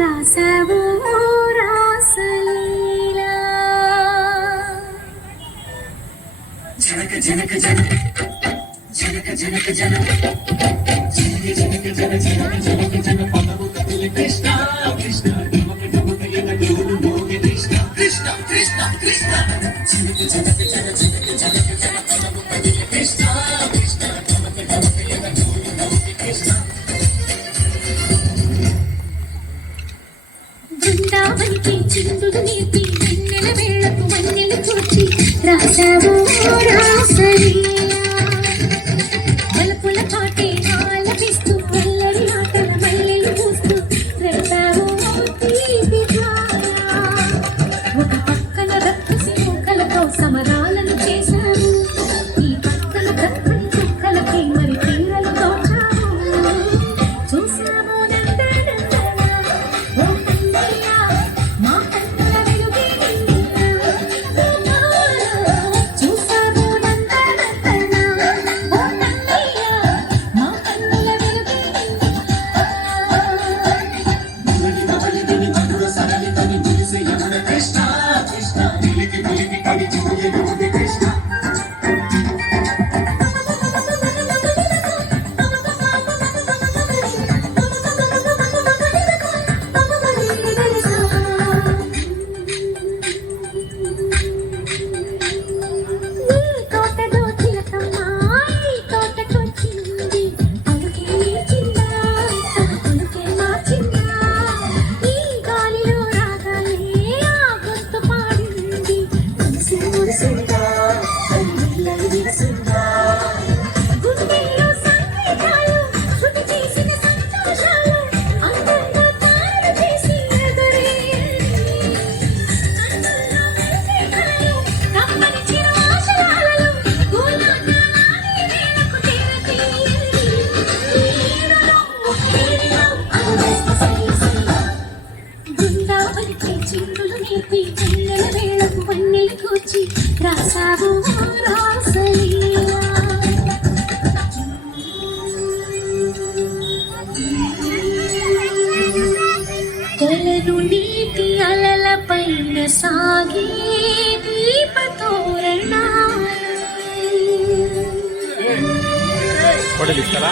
రాసావు రాసలీలా జనక జనక జన జనక జనక జన జనక జనక జన జనక జనక జన పదము కదిలి కృష్ణ కృష్ణ గమక గమక ఎన గోడు మోగి కృష్ణ కృష్ణ కృష్ణ కృష్ణ జనక జనక జన జనక జనక జన చూచి చిందుడు నీతి వెన్నెల వేళకు వన్నెలు చూచి రాసావు కూర్చి రాసావు రాసలీలా కొలను నీటి అలల పైన సాగే దీపతోరణాలు ఫోటోలు ఇస్తారా